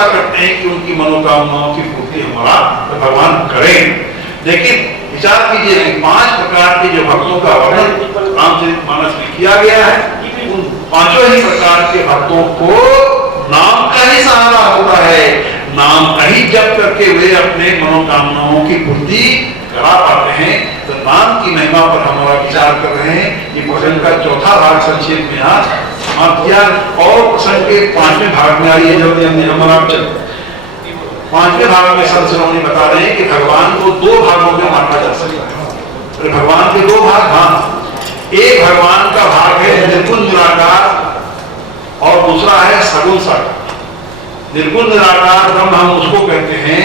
आशा करते हैं कि उनकी मनोकामनाओं की पूर्ति हमारा भगवान करें। लेकिन विचार कीजिए कि 5 प्रकार के जो भक्तों का वर्णन रामचरितमानस में किया गया है, उन 5 ही प्रकार के भक्तों को नाम का ही सहारा होता है। नाम का ही जप करके वे अपने मनोकामनाओं की पूर्ति करा पाते हैं। तो नाम की महिमा पर हमारा विचार कर रहे हैं। ये भजन का चौथा भाग संक्षेप में आज समाप्त किया और प्रसंग के 5वें भाग में आइए। जल्दी हमने हमारा 5वें भाग में संत बता रहे हैं कि भगवान को 2 भागों में बांटा जा सकता है। तो भगवान के 2 भाग, हाँ, एक भगवान का भाग है निर्गुण निराकार और दूसरा है सगुण साकार। निर्गुण निराकार ब्रह्म हम उसको कहते हैं,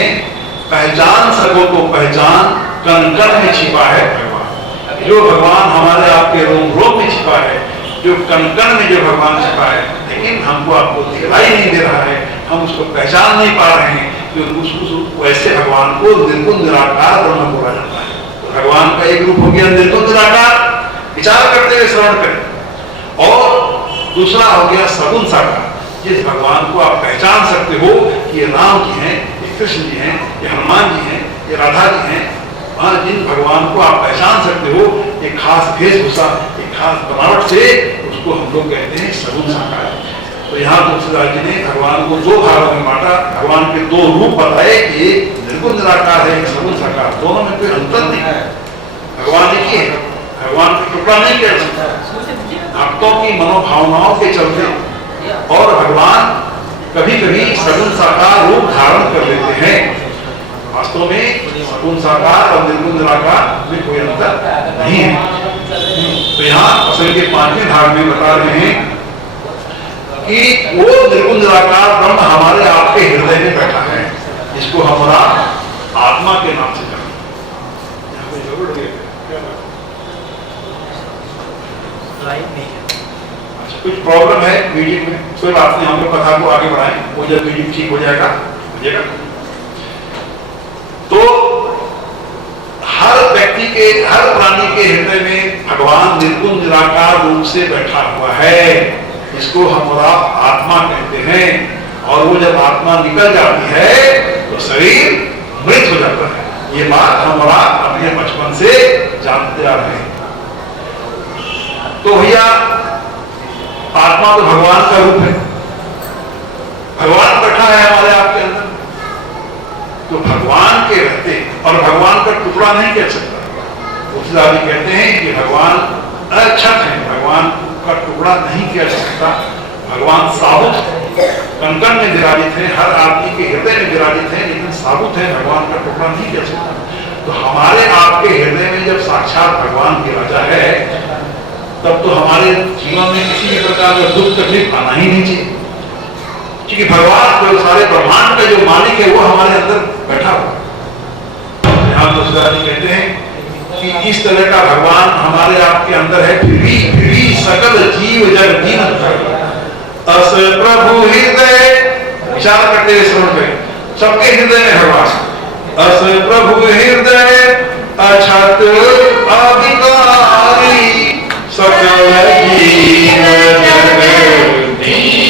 पहचान सगुण को पहचान, कण कण में छिपा है भगवान। जो भगवान हमारे आपके रोम रोम में छिपा है, जो कण कण में जो भगवान छिपा है, लेकिन हमको आपको दिखाई नहीं दे रहा है, हम उसको पहचान नहीं पा रहे हैं, तो वैसे भगवान को निर्गुण निराकार ब्रह्म बोला जाता है। तो भगवान का एक रूप हो गया निर्गुण निराकार, विचार करते हुए श्रवण करें। और दूसरा हो गया सगुण साकार, जिस भगवान को आप पहचान सकते हो कि ये राम जी हैं, ये कृष्ण जी हैं, ये हनुमान जी हैं, ये राधा जी हैं। वहां जिन भगवान को आप पहचान सकते हो एक खास वेशभूषा, एक खास बनावट से, उसको हम लोग कहते हैं सगुण साकार। तो यहाँ तुलसीदास जी ने भगवान को 2 भागों में बांटा, भगवान के 2 रूप बताए कि निर्गुण निराकार है, सगुण साकार, दोनों में कोई अंतर नहीं है। भगवान एक ही है, भगवान का टुकड़ा नहीं कर सकता। भक्तों की मनोभावनाओं के चलते और भगवान कभी कभी सगुण साकार रूप धारण कर लेते हैं। वास्तव में सगुण साकार और निर्गुण निराकार में कोई अंतर नहीं है। तो यहाँ प्रसंग के 5वें भाग में बता रहे हैं कि वो निर्गुण निराकार ब्रह्म हमारे आपके हृदय में बैठा है, जिसको हमारा आत्मा के नाम से जाना। अच्छा, कुछ प्रॉब्लम है म्यूजिक में, कोई बात नहीं, हम लोग कथा को आगे बढ़ाएं, वो जब म्यूजिक ठीक हो जाएगा बुझेगा। तो हर व्यक्ति के, हर प्राणी के हृदय में भगवान निर्गुण निराकार रूप से बैठा हुआ है, इसको हमारा आत्मा कहते हैं। और वो जब आत्मा निकल जाती है तो शरीर मृत हो जाता है। ये बात हमारा अपने बचपन से जानते आ रहे हैं। तो भैया आत्मा तो भगवान का रूप है, भगवान बैठा है हमारे आपके अंदर। तो भगवान के रहते और भगवान का टुकड़ा नहीं कह सकता। तुलसीदास जी कहते हैं कि भगवान अक्षत है, भगवान का टुकड़ा नहीं किया जा सकता। भगवान साबुत कण कण में विराजित है, हर आदमी के हृदय में विराजित है, लेकिन साबुत है, भगवान का टुकड़ा नहीं किया सकता। तो हमारे आपके हृदय में जब साक्षात भगवान की राजा है, तब तो हमारे जीवन में किसी भी प्रकार का दुख तकलीफ आना ही नहीं चाहिए, क्योंकि भगवान जो सारे ब्रह्मांड का जो मालिक है वो हमारे अंदर बैठा हुआ। यहाँ तुलसीदास जी कहते हैं कि इस तरह का भगवान हमारे आपके अंदर है, फिर भी सकल जीव जग दीन अस प्रभु हृदय, विचार करते हुए श्रवण करें, सबके हृदय में भगवान। अस प्रभु हृदय अछत अभिकारी, सकल जीव जग दीन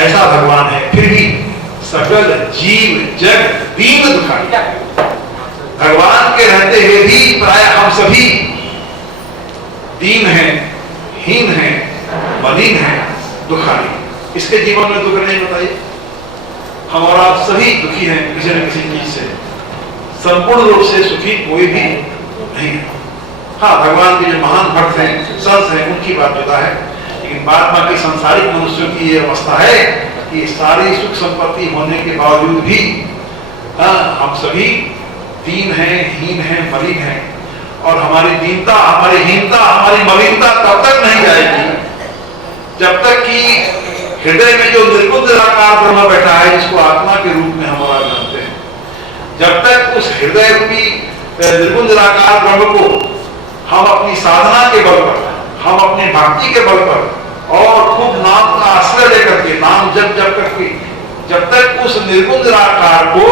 ऐसा भगवान है, फिर भी सकल जीव जग दीन दुखारी। भगवान के रहते हुए भी प्राय हम सभी दीन हैं, हीन हैं, मलिन हैं, दुखारी। इसके जीवन में दुख नहीं बताइए। हम और आप सभी दुखी हैं किसी न किसी चीज से, संपूर्ण रूप से सुखी कोई भी नहीं है। हाँ, भगवान के जो महान भक्त हैं, संत हैं, उनकी बात जुदा है, लेकिन बाद बाकी संसारिक मनुष्यों की ये अवस्था है कि सारी सुख संपत्ति होने के बावजूद भी हम सभी दीन हैं, हीन हैं, मलिन हैं। और हमारी दीनता, हमारी हीनता, हमारी मलिनता तब तक नहीं जाएगी जब तक कि हृदय में जो निर्गुण निराकार ब्रह्म बैठा है, जिसको आत्मा के रूप में हम और जानते हैं, जब तक उस हृदय रूपी निर्गुण निराकार ब्रह्म को हम अपनी साधना के बल पर, हम अपनी भक्ति के बल पर और खूब नाम का आश्रय लेकर के, नाम जप जप करके, जब तक उस निर्गुण निराकार को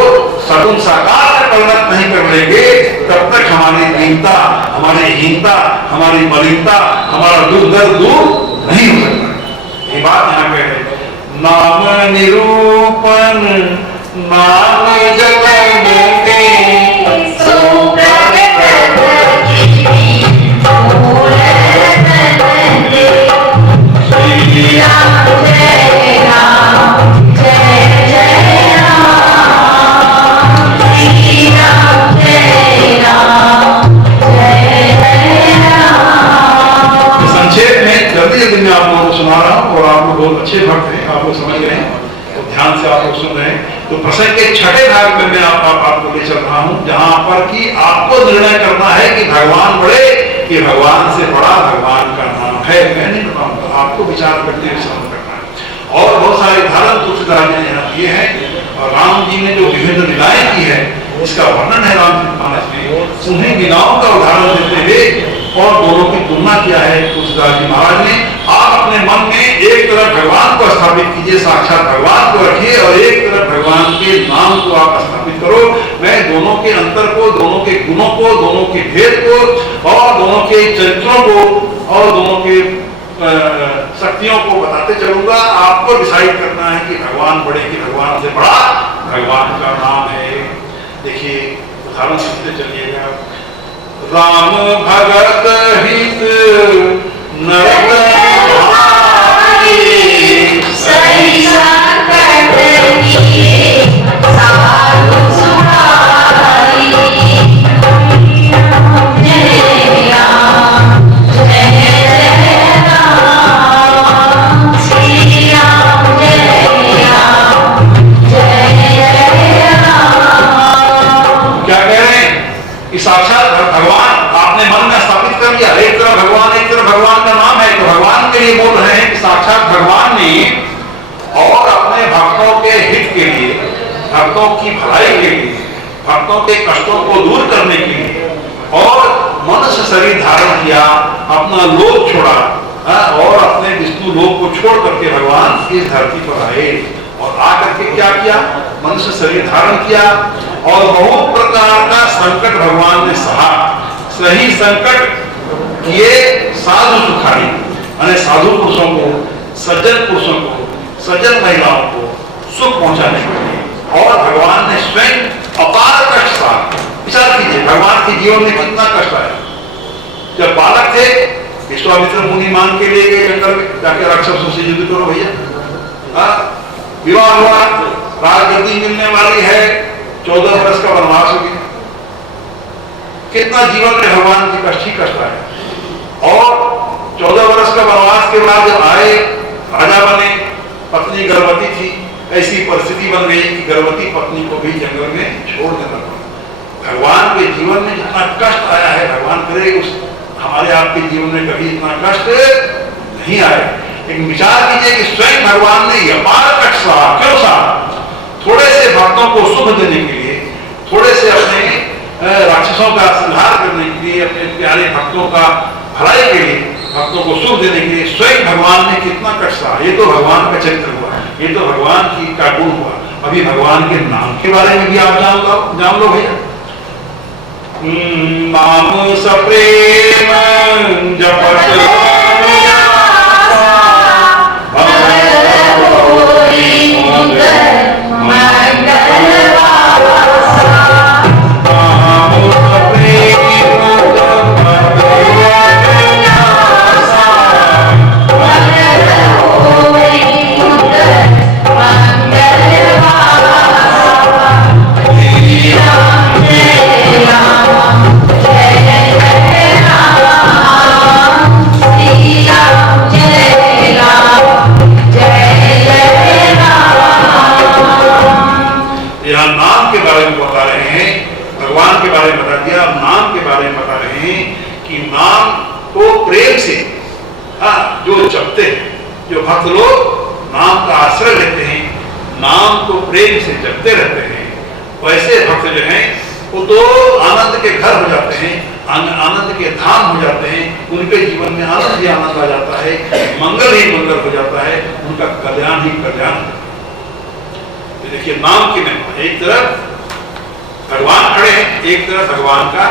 सगुण साकार में परिणत नहीं कर लेंगे, तब तक हमारी दीनता, हमारी हीनता, हमारी मलिनता, हमारा दुख दर्द दूर नहीं हो सकता। ये बात यहाँ कह रहे, नाम निरूपण नाम जपन के मैं आप लोगों को सुना रहा हूं और आप लोग बहुत अच्छे भक्त हैं, आप लोग समझ गए हैं, तो ध्यान से आप लोग सुन रहे हैं। तो प्रसंग के छठे भाग में मैं आपको ले चल रहा हूं, जहां पर कि आपको निर्णय करना है कि भगवान बड़े कि भगवान से बड़ा भगवान का नाम है। मैं नहीं बताऊंगा, आपको विचार करते हुए समझ करना है। और बहुत सारे उदाहरण तुलसीदास जी ने यहाँ दिए हैं, और राम जी ने जो विभिन्न लीलाएं की है इसका वर्णन है रामचरितमानस में। उन्हीं लीलाओं का उदाहरण देते हुए और दोनों की तुलना किया है तुलसीदास जी महाराज ने। आप अपने मन में एक तरफ भगवान को स्थापित कीजिए, साक्षात भगवान को रखिए, और एक तरफ भगवान के नाम को आप स्थापित करो। मैं दोनों के अंतर को, दोनों के गुणों को, दोनों के भेद को और दोनों के चरित्रों को और दोनों के शक्तियों को बताते चलूंगा। आपको डिसाइड करना है कि भगवान बड़े कि भगवान से बड़ा भगवान का नाम है। देखिए उदाहरण सुनते चलिएगा। राम भगत हित नरक सही संकट किए साधु सुहाई, जय राम जय जय राम, श्री राम जय राम जय जय राम। क्या कह रहे हैं कि साक्षात भगवान आपने मन में स्थापित कर लिया, एक तरफ भगवान का नाम है, तो भगवान के लिए बोल रहे हैं कि साक्षात भगवान ने और अपने भक्तों के हित के लिए, भक्तों की भलाई के लिए, भक्तों के कष्टों को दूर करने के लिए और मनुष्य शरीर धारण किया, अपना लोक छोड़ा और अपने विष्णु लोक को छोड़ करके भगवान इस धरती पर आए और आकर के क्या किया, मनुष्य शरीर धारण किया और बहुत प्रकार का संकट भगवान ने सहा। सही संकट किए साधु सुखाई, यानी साधु पुरुषों को, सज्जन पुरुषों को, सज्जन महिलाओं को सुख पहुंचाने के लिए। और भगवान ने स्वयं अपार कष्ट सहा। विचार कीजिए भगवान के जीवन में कितना कष्ट आया। जब बालक थे विश्वामित्र मुनि मान के लिए गए जंगल में, जाके राक्षसों से युद्ध करो भैया। विवाह हुआ, राजगद्दी मिलने वाली है, 14 वर्ष का वनवास हो गया। कितना जीवन में भगवान की कष्ट ही कष्ट आया। और 14 वर्ष का वनवास के बाद जब आए, राजा बने, पत्नी गर्भवती थी, ऐसी परिस्थिति बन गई कि गर्भवती पत्नी को भी जंगल में छोड़ देना पड़ा। भगवान के जीवन में जितना कष्ट आया है, भगवान करे उस हमारे आपके जीवन में कभी इतना कष्ट नहीं आया। एक विचार कीजिए कि स्वयं भगवान ने अपार कष्ट सहा। क्यों सहा? थोड़े से भक्तों को सुख देने के लिए, थोड़े से अपने राक्षसों का संहार करने के लिए, अपने प्यारे भक्तों का भलाई के लिए, भक्तों को सुख देने के लिए स्वयं भगवान ने कितना कष्ट सहा। ये तो भगवान का चरित्र हुआ, ये तो भगवान की का गुण हुआ। अभी भगवान के नाम के बारे में भी आप जान लो भैया। नाम सप्रेम जपत जो जपते हैं, जो भक्त लोग नाम का आश्रय लेते हैं, नाम को प्रेम से जपते रहते हैं, वैसे भक्त जो हैं वो तो आनंद के घर हो जाते हैं, आनंद के धाम हो जाते हैं, उनके जीवन में आनंद ही आनंद आ जाता है, मंगल ही मंगल हो जाता है, उनका कल्याण ही कल्याण। तो देखिए नाम की महिमा, एक तरफ भगवान खड़े हैं, एक तरफ भगवान का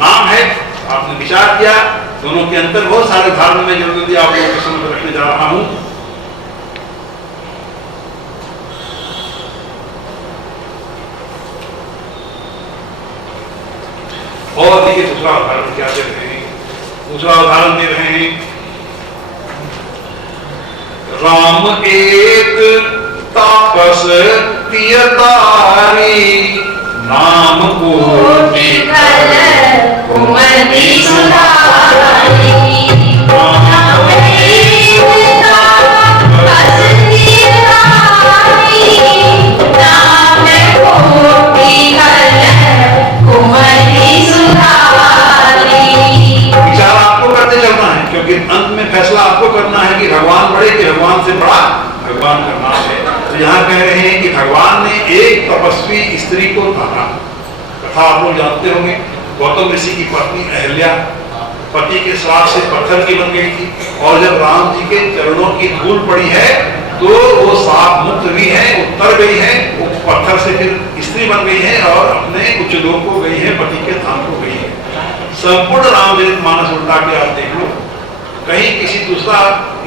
नाम है। आपने विचार किया, दोनों के अंतर बहुत सारे उदाहरण में जरूरत है आप लोगों के सामने रखने जा रहा हूं। और देखिए दूसरा उदाहरण क्या दे रहे हैं, दूसरा उदाहरण दे रहे हैं, राम एक तापस पियतारी, नाम को अंत में फैसला आपको करना है कि भगवान बड़े कि भगवान से बड़ा भगवान का नाम है। तो यहाँ कह रहे हैं कि भगवान ने एक तपस्वी स्त्री को तारा। कथा आप लोग जानते होंगे, गौतम ऋषि की पत्नी अहल्या पति के श्राप से पत्थर की बन गई थी, और जब राम जी के चरणों की धूल पड़ी है तो वो श्राप मुक्त भी है, उतर गई है, वो पत्थर से फिर स्त्री बन गई है और अपने उच्च लोक को गई है, पति के धाम को गई है। संपूर्ण रामचरित मानस उल्टा के आप देख लो, कहीं किसी दूसरा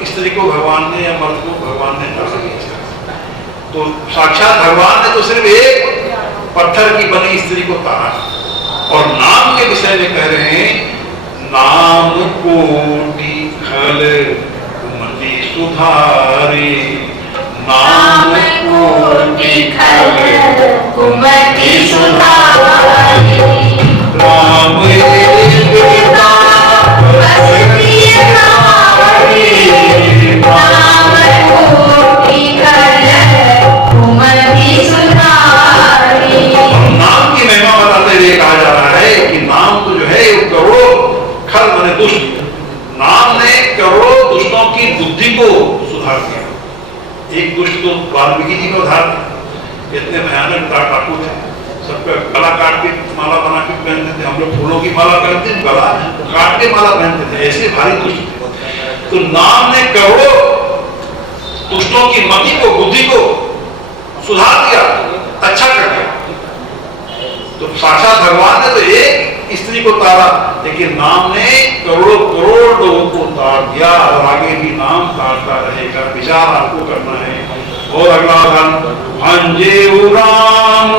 स्त्री को भगवान ने या मर्द को भगवान ने तारा नहीं। तो साक्षात भगवान ने तो सिर्फ एक पत्थर की बनी स्त्री को तारा। और नाम के विषय में कह रहे हैं, नाम कोटि खल कुमति सुधारी, नाम कोटि खल कुमति सुधारी, राम कहा जा रहा है कि नाम तो जो है करोड़ों खल माने दुष्ट, नाम ने करोड़ों दुष्टों की बुद्धि को सुधार दिया। एक दुष्ट तो वाल्मीकि जी का उदाहरण, इतने भयानक डाकू थे, सबका गला काट के माला बना के पहनते थे। हम लोग फूलों की माला पहनते थे, गला काट के माला पहनते थे, ऐसे भारी दुष्ट थे। तो नाम ने करोड़ों दुष्टों की मति को, बुद्धि को सुधार दिया, अच्छा कर दिया। तो साक्षात भगवान ने तो एक स्त्री को तारा, लेकिन नाम ने करोड़ों करोड़ लोगों को तार दिया, और आगे भी नाम तारता रहेगा। विचार आपको करना है। और अगला उदाहरण, भंजे राम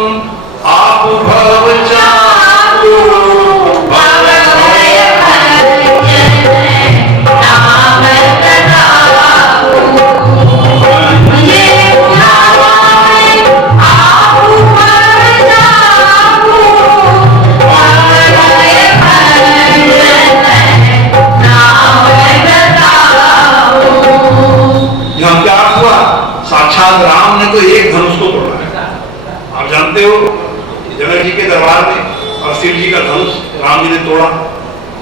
आप भव चातु, राम ने तो एक धनुष को तोड़ा है। आप जानते हो जनक जी के दरबार में और शिव जी का धनुष राम जी ने तोड़ा,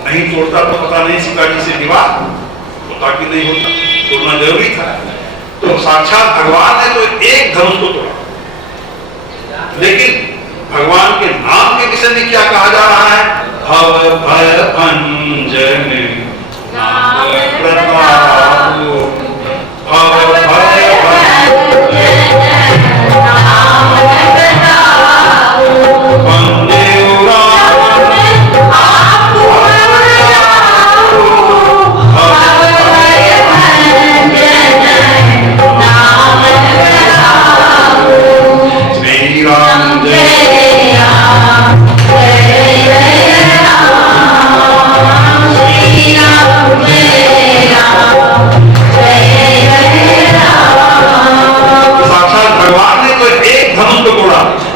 नहीं तोड़ता तो पता नहीं सीता जी से विवाह होता कि नहीं होता, तोड़ना जरूरी था। तो साक्षात भगवान ने तो एक धनुष को तोड़ा। लेकिन भगवान के नाम के विषय में क्या कहा जा रहा है, भव भय भंजन नाम प्रताप, भव भय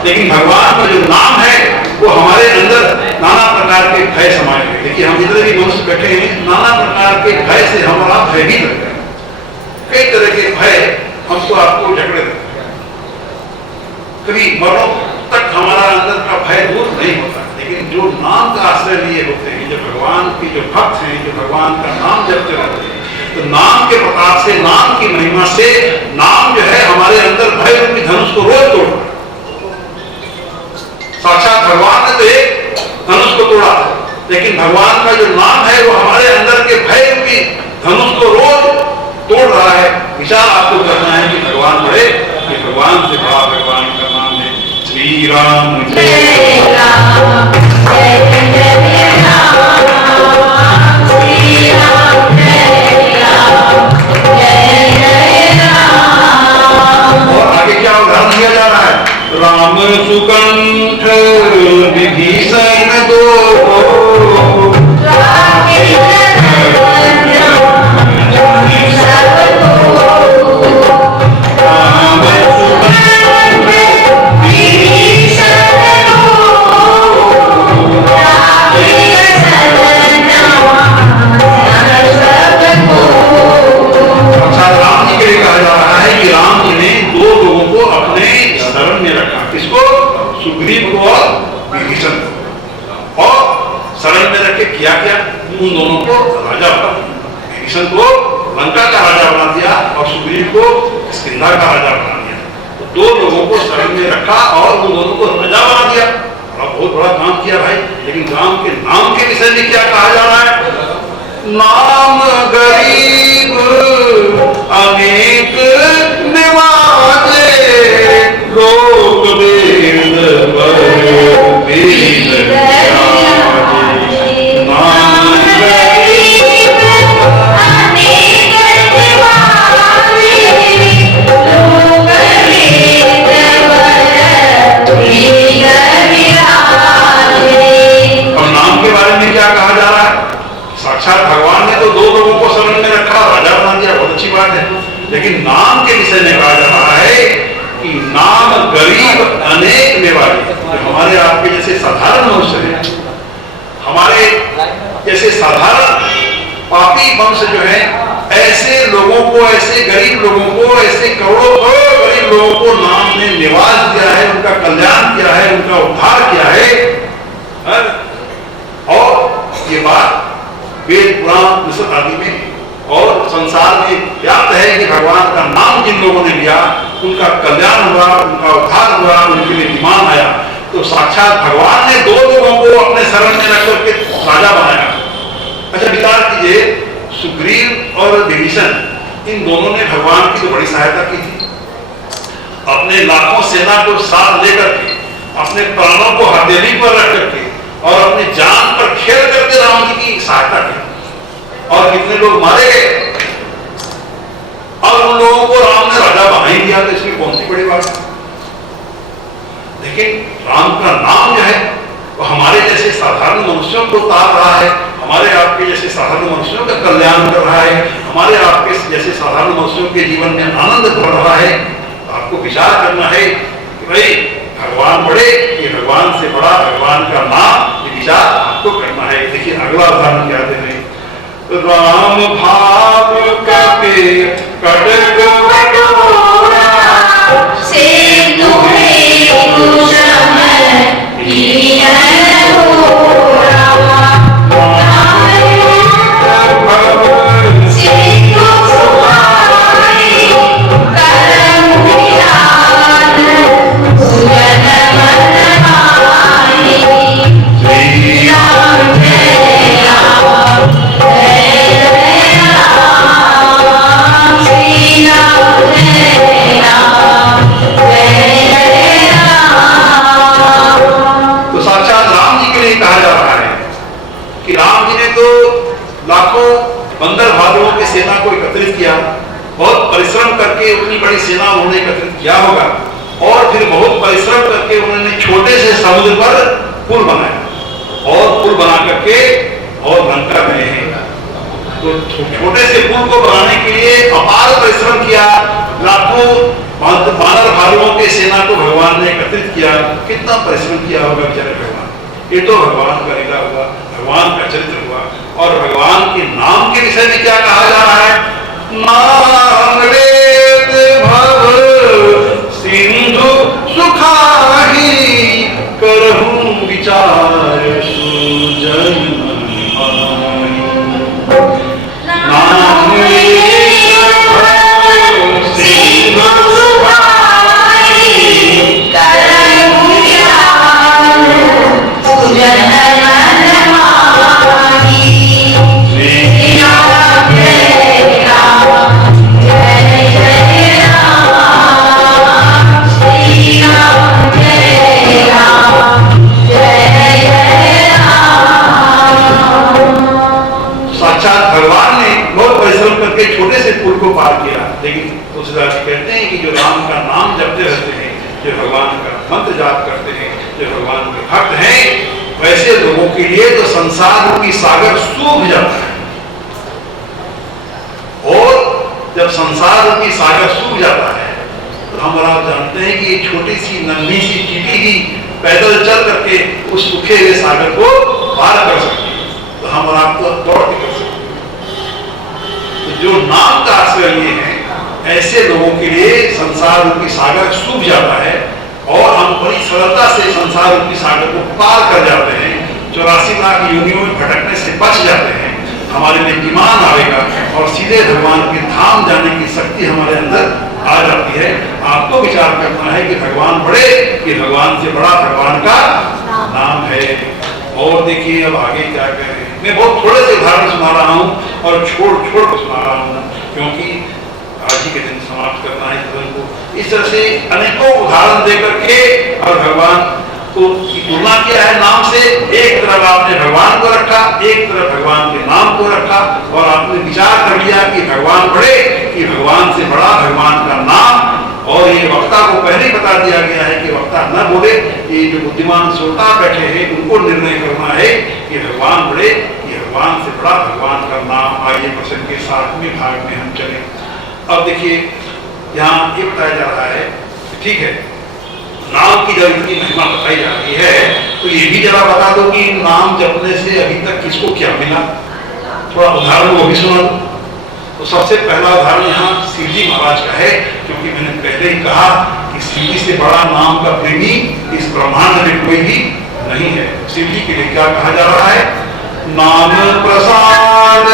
लेकिन भगवान का जो नाम है वो हमारे अंदर नाना प्रकार के भय समाये हैं। देखिए हम इधर भी मनुष्य बैठे हैं, नाना प्रकार के भय से हमारा भयभीत रहते हैं। कई तरह के भय हमको आपको जकड़े रहते हैं। कभी मरणों तक हमारा अंदर का भय दूर नहीं होता, लेकिन जो नाम का आश्रय लिए होते हैं, जो भगवान के जो भक्त हैं, जो भगवान का नाम जपते रहते हैं, तो नाम के प्रताप से, नाम की महिमा से नाम जो विचार आपको करना है कि भगवान बड़े, कि भगवान से बड़ा भगवान का नाम है श्री राम जय राम जय जय राम श्री राम जय राम जय जय राम। और आगे क्या उदाहरण दिया जा रहा है? राम सुकंठ विभीषण दो किया क्या? उन दोनों को राजा बना दिया। विभीषण को लंका का राजा बना दिया और सुग्रीव को किष्किंधा का राजा बना दिया। तो दो लोगों को शरण में रखा और उन दोनों को राजा बना दिया। बहुत बड़ा काम किया भाई। लेकिन राम के नाम के विषय में क्या कहा जा रहा है? नाम गरीब अनेक निवाजे लोक वेद साक्षात भगवान ने तो दो लोगों को शरण में रखा, राजा बना दिया, बहुत अच्छी बात है। लेकिन नाम के विषय में कहा जा रहा है कि नाम गरीब अनेक निवाजे। हमारे आपके जैसे साधारण मनुष्य हैं, हमारे जैसे साधारण पापी वंश जो है, ऐसे लोगों को, ऐसे गरीब लोगों को, ऐसे करोड़ों गरीब लोगों को नाम ने निवास दिया है, उनका कल्याण किया है, उनका उद्धार किया है। और ये बात वेद पुराण उपनिषद आदि में और संसार में व्याप्त है कि भगवान का नाम जिन लोगों ने लिया उनका कल्याण हुआ, उनका उद्धार हुआ, उनके लिए विमान आया। तो साक्षात भगवान ने दो लोगों को अपने शरण में रख करके राजा बनाया। अच्छा विचार कीजिए, सुग्रीव और विभीषण इन दोनों ने भगवान की तो बड़ी सहायता की थी। अपने लाखों सेना को साथ लेकर के, अपने प्राणों को हथेली पर रख करके और अपनी जान पर खेल करके राम जी की सहायता की। और कितने लोग मारे गए और उन लोगों को राम ने राजा बना ही दिया। तो इसमें कौन सी बड़ी बात है? लेकिन राम का नाम जो है वो हमारे जैसे साधारण मनुष्यों को तार रहा है, हमारे आपके जैसे साधारण मनुष्यों का कल्याण कर रहा है, हमारे आपके जैसे साधारण मनुष्यों के जीवन में आनंद भर रहा है। तो आपको विचार करना है कि भाई भगवान बड़े, ये भगवान से बड़ा भगवान का नाम, ये विचार आपको करना है। देखिए अगला उदाहरण क्या दे रहे हैं? राम भाव कपे कटक बटोरा से तुम्हें कुशल किया होरा। बंदर भालुओं की सेना को एकत्रित किया, बहुत परिश्रम करके उतनी बड़ी सेना उन्होंने एकत्रित किया होगा और फिर बहुत परिश्रम करके उन्होंने छोटे से समुद्र पर पुल बनाया और पुल बना करके और लंका गए हैं। तो छोटे से पुल को बनाने के लिए अपार परिश्रम किया, लाखों बानर भालुओं की सेना को भगवान ने एकत्रित किया। कितना परिश्रम किया होगा बेचारे भगवान। ये तो भगवान का लीला हुआ, भगवान का चरित्र हुआ। और भगवान के नाम के विषय में क्या कहा जा रहा है? नाम वेद भव सिंधु सुखाही करहूं विचार सुजन माही। नाम वेद भव सिंधु सुखाही करहूं विचार सुजन लेकिन तुलसीदास जी कहते हैं कि जो राम का नाम जपते रहते हैं, जो भगवान का मंत्र जाप करते हैं, जो भगवान के भक्त हैं, वैसे लोगों के लिए तो संसार रूपी सागर सूख जाता है। और जब संसार रूपी सागर सूख जाता है तो हम और आप जानते हैं कि एक छोटी सी नन्ही सी चींटी ही पैदल चल करके उस सूखे हुए सागर को पार कर सकती है, तो हम और आप तो दौड़ के कर सकते हैं। तो जो नाम का आश्रय लिए हैं, ऐसे लोगों के लिए संसार रूपी सागर सूख जाता है और हम बड़ी सरलता से संसार रूपी सागर को पार कर जाते हैं। 84 लाख योनियों में भटकने से बच जाते हैं। हमारे में ईमान आएगा और सीधे भगवान के धाम जाने की शक्ति हमारे अंदर आ जाती है। आपको विचार करना है कि भगवान बड़े, कि भगवान से बड़ा भगवान का नाम है। और देखिए अब आगे क्या कह रहे हैं। मैं बहुत थोड़े से उदाहरण सुना रहा हूँ और छोड़ कर सुना रहा हूँ, क्योंकि आज ही के दिन समाप्त करना है जीवन को। इस तरह से अनेकों उदाहरण देकर के और भगवान को तुलना किया है नाम से। एक तरफ आपने भगवान को रखा, एक तरफ भगवान के नाम को रखा, और आपने विचार कर लिया कि भगवान बड़े, कि भगवान से बड़ा भगवान का नाम। और ये वक्ता को पहले ही बता दिया गया है कि वक्ता न बोले, ये जो बुद्धिमान श्रोता बैठे हैं उनको निर्णय करना है कि भगवान बड़े, कि भगवान से बड़ा भगवान का नाम। आइए प्रसंग के 7वें भाग में हम चले। अब देखिए यहाँ ये बताया जा रहा है, ठीक है, नाम की जब इतनी महिमा बताई जा रही है तो ये भी जरा बता दो कि नाम जपने से अभी तक किसको क्या मिला। थोड़ा उदाहरण वो भी सुना दो। तो सबसे पहला उदाहरण यहाँ शिव जी महाराज का है, क्योंकि मैंने पहले ही कहा कि शिव जी से बड़ा नाम का प्रेमी इस ब्रह्मांड में कोई भी नहीं है। शिव जी के लिए क्या कहा जा रहा है? नाम प्रसाद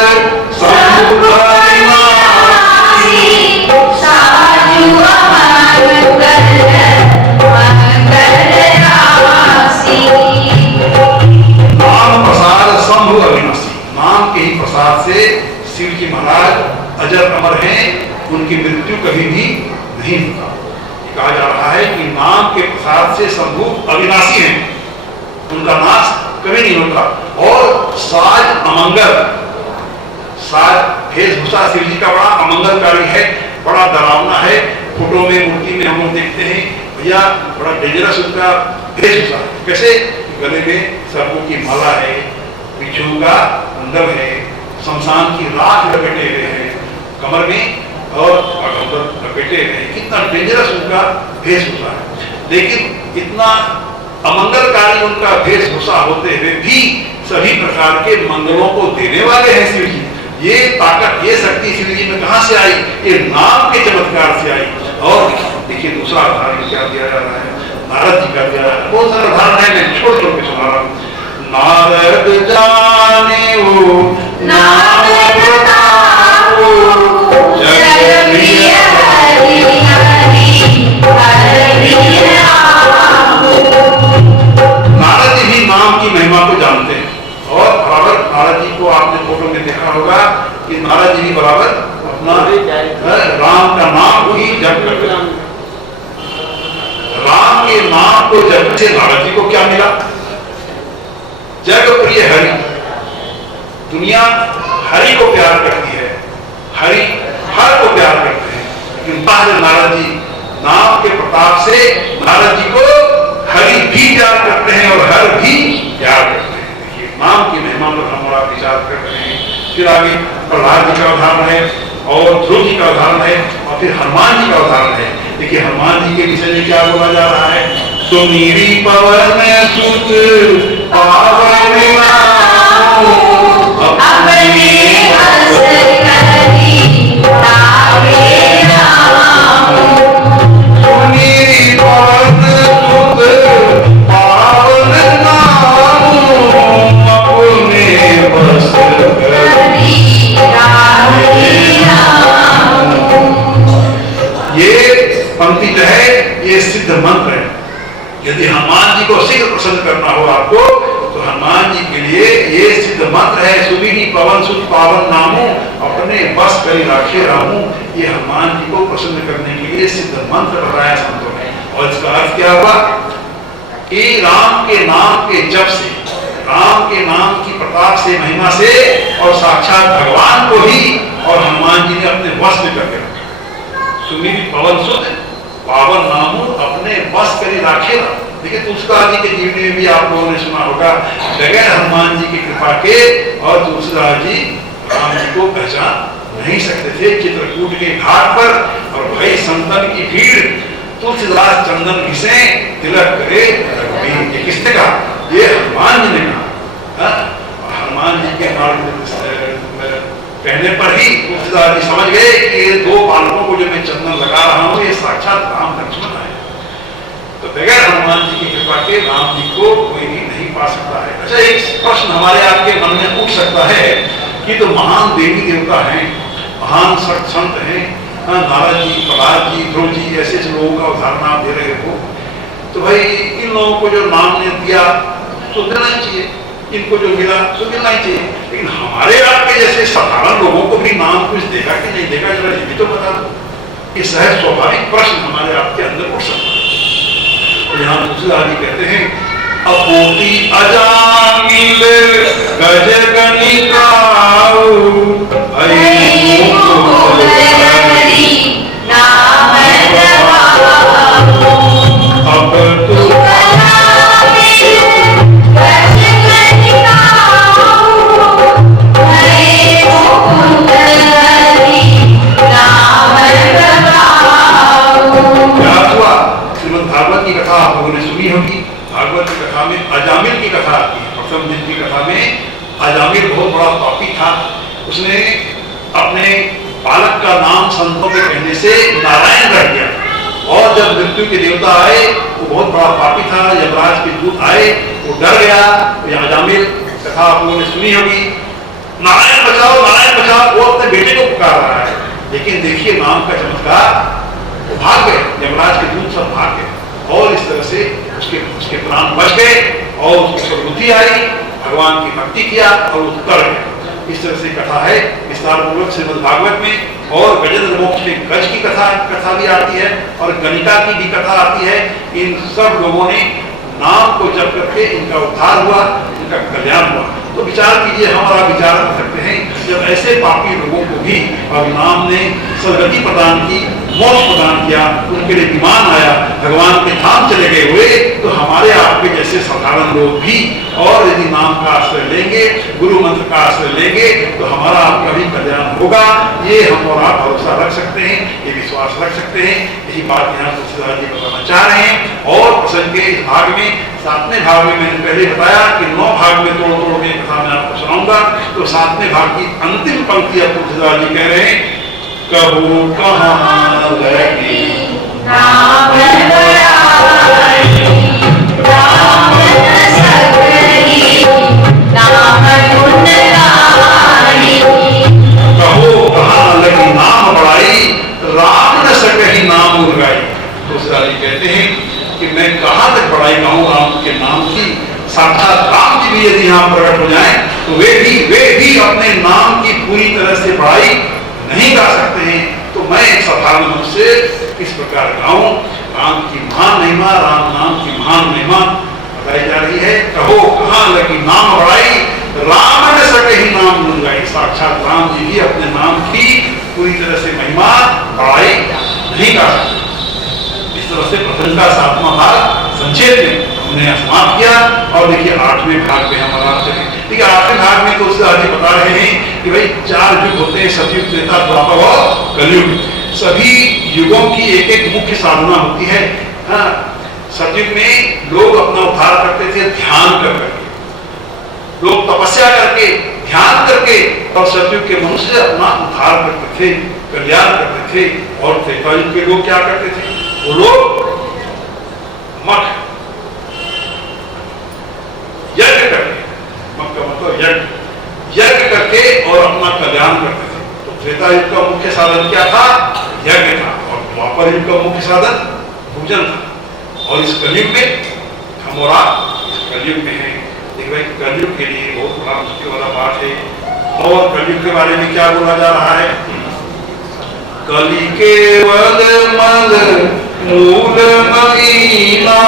शंभु अविनाशी। नाम के ही प्रसाद से शिव जी महाराज अजर अमर हैं, उनकी मृत्यु कभी भी नहीं होता। कहा जा रहा है कि नाम के प्रसाद से शंभु अविनाशी हैं, उनका नाश कभी नहीं होता। और साज अमंगल, साज वेशभूषा शिव जी का बड़ा अमंगलकारी है, बड़ा डरावना है। फोटो में मूर्ति में हम लोग देखते हैं भैया बड़ा डेंजरस उनका वेशभूषा। कैसे? गले में सर्पों की माला है, बिच्छू का कुंडल है, शमशान की राख लपेटे हुए हैं कमर में और लपेटे हुए हैं। कितना डेंजरस उनका वेशभूषा है। लेकिन इतना अमंगलकारी उनका वेशभूषा होते हुए भी सभी प्रकार के मंगलों को देने वाले हैं शिव जी। ये ताकत, ये शक्ति शिव जी में कहां से आई? ये नाम के चमत्कार से आई। और देखिए दूसरा उदाहरण क्या दिया जा रहा है, नारद जी का दिया जा रहा है। बहुत सारे उदाहरण है, मैं छोड़ छोड़ के सुना रहा हूँ। नारद जाने वो नाम बताओ, जग प्रिय हरि हरि हरि आओ। नारद जी भी नाम की महिमा को जानते हैं और बराबर नारद जी को आपने फोटो में देखा होगा कि नारद जी भी बराबर अपना राम का नाम ही जप करते हैं। राम के नाम को जप से नारद जी को क्या मिला? जग प्रिय हरि। दुनिया हरि को प्यार करती है, हरि हर को प्यार करते हैं, लेकिन बाद नारद जी नाम के प्रताप से नारद जी को हरि भी प्यार करते हैं और हर भी प्यार करते हैं। देखिए नाम की महिमा पर हम बड़ा विचार कर रहे हैं। फिर आगे प्रहलाद जी का उदाहरण है और ध्रुव जी का उदाहरण है और फिर हनुमान जी का उदाहरण है। देखिए हनुमान जी के विषय में क्या बोला जा रहा है? सुमीरी पवन सुत पावन अपने हंस करी तारे राम। सुमीरी पवन सुत पावन अपने बस करी तारे राम। ये पंक्ति जो है ये सिद्ध मंत्र है। यदि हनुमान जी को शीघ्र प्रसन्न करना हो आपको तो हनुमान जी के लिए ये सिद्ध मंत्र है। सुमीरी पवन सुत पावन नामो अपने बस करी राखे रामू। ये हनुमान जी को प्रसन्न करने के लिए सिद्ध मंत्र बताया संतों ने। और इसका अर्थ क्या हुआ कि राम के नाम के जप से, राम के नाम की प्रताप से, महिमा से और साक्षात भगवान को ही और हनुमान जी ने अपने वश में करके रखा। सुमिरी पवन सुत पावन नामू अपने बस करी राखेला। देखिए तुलसीदास जी के जीवनी में भी आप लोगों ने सुना होगा, बगैर हनुमान जी की कृपा के और तुलसीदास जी राम जी को पहचान नहीं सकते थे। चित्रकूट के घाट पर और भाई संतन की भीड़, तुलसीदास चंदन घिसे तिलक करे रघुबीर। ये किसने कहा? ये हनुमान जी ने कहा। हनुमान जी के कहने पर ही तुलसीदास जी समझ गए कि ये दो बालकों को जो मैं चंदन लगा रहा हूं ये साक्षात राम लक्ष्मण है। तो बगैर हनुमान जी की कृपा के राम जी को कोई भी नहीं पा सकता है। अच्छा, एक प्रश्न हमारे आपके मन में उठ सकता है कि तो महान देवी देवता हैं, महान संत हैं, नारद जी, प्रहलाद जी, ध्रुव जी, ऐसे लोगों का उदाहरण आप दे रहे हो, तो भाई इन लोगों को जो नाम ने दिया तो देना ही चाहिए, इनको जो मिला तो मिलना ही चाहिए। लेकिन हमारे आपके जैसे साधारण लोगों को भी नाम कुछ देगा कि नहीं देगा, जरा ये भी तो बता दो। ये सहज स्वाभाविक प्रश्न हमारे आपके अंदर उठ सकता है। तो यहाँ तुलसीदास जी कहते हैं, अपोती अजामिल गज गणिकाऊ अब तो भागवत की कथा आप लोगों ने सुनी होगी। भागवत की कथा में अजामिल की कथा आती है। प्रथम दिन की कथा में अजामिल बहुत बड़ा पापी था। उसने अपने बालक का नाम संतों के कहने से नारायण रख दिया, और जब मृत्यु के देवता आए, वो बहुत बड़ा पापी था, यमराज के दूत आए, वो डर गया। तो अजामिल कथा आप लोगों ने सुनी होगी, नारायण बचाओ, नारायण बचाओ, वो अपने बेटे को पुकार रहा है। लेकिन देखिए नाम का चमत्कार, वो भाग गए, यमराज के दूत सब भाग गए, और इस तरह से उसके प्राण बच गए और उसको सद्बुद्धि आई, भगवान की भक्ति किया और वो तर गया। इस तरह से कथा है विस्तार पूर्वक श्रीमद् भागवत में। और गजेंद्र मोक्ष में गज की कथा भी आती है और गणिका की भी कथा आती है। इन सब लोगों ने नाम को जप करके इनका उद्धार हुआ, इनका कल्याण हुआ। तो विचार कीजिए, हम और आप विचार कर सकते हैं, जब ऐसे पापी लोगों को भी और नाम ने सदगति प्रदान की, मोक्ष प्रदान किया, उनके लिए विमान आया, भगवान के धाम चले गए हुए, तो हमारे आपके जैसे साधारण लोग भी और यदि नाम का आश्रय लेंगे, गुरु मंत्र का आश्रय लेंगे, तो हमारा आपका भी कल्याण होगा। ये हम और आप भरोसा रख सकते हैं, ये विश्वास रख सकते हैं। यही बात यहाँ तुलसीदास जी बताना चाह रहे हैं। और प्रसंग के इस भाग में, 7वें भाग में मैंने पहले बताया कि 9 भाग में तोड़ तोड़ के कथा मैं आपको सुनाऊंगा। तो 7वें भाग की अंतिम पंक्ति अब तुलसीदास जी कह रहे हैं, कहो कहाँ लगी नाम बड़ाई, नाम सगरी, नाम गुण गाई। कहो कहाँ लगी नाम बड़ाई, राम न सकहि नाम उर्गाई। तुलसीदास जी कहते हैं कि मैं कहाँ तक बड़ाई कहूँ राम के नाम की। साक्षात राम जी भी यदि यहाँ प्रकट हो जाएं, तो वे भी अपने नाम की पूरी तरह से बड़ाई नहीं गा सकते हैं। तो मैं एक साधारण मनुष्य किस प्रकार गाऊं राम की महान महिमा, राम नाम की महान महिमा बताई जा रही है। कहो कहाँ लगी नाम बड़ाई, राम न सकहि नाम गुनगाई। साक्षात राम जी भी अपने नाम की पूरी तरह से महिमा बड़ाई नहीं गा सकते। इस तरह से प्रसंग का 7वां भाग संक्षेप में हमने समाप्त किया। और देखिए 8वें भाग में हमारा चले। देखिए 8वें भाग में तुलसीदास जी बता रहे हैं कि भाई 4 युग होते हैं, सतयुग, त्रेता, द्वापर और कलयुग। सभी युगों की एक एक मुख्य साधना होती है। हाँ, सतयुग में लोग अपना उद्धार करते थे ध्यान करके, लोग तपस्या करके, ध्यान करके, और सतयुग के मनुष्य अपना उद्धार करते थे, कल्याण करते थे। और त्रेता युग के लोग क्या करते थे? वो लोग मठ यज्ञ करके, मठ का मतलब यज्ञ करके और अपना कल्याण करते थे। तो त्रेता युग का मुख्य साधन क्या था? यज्ञ था। और द्वापर युग का मुख्य साधन पूजन था। और इस कलयुग में हम और आप कलयुग में हैं। देखिए भाई कलयुग के लिए बहुत बड़ा मुश्किल वाला बात है। और कलयुग के बारे में क्या बोला जा रहा है? कलि केवल मल मूल महीना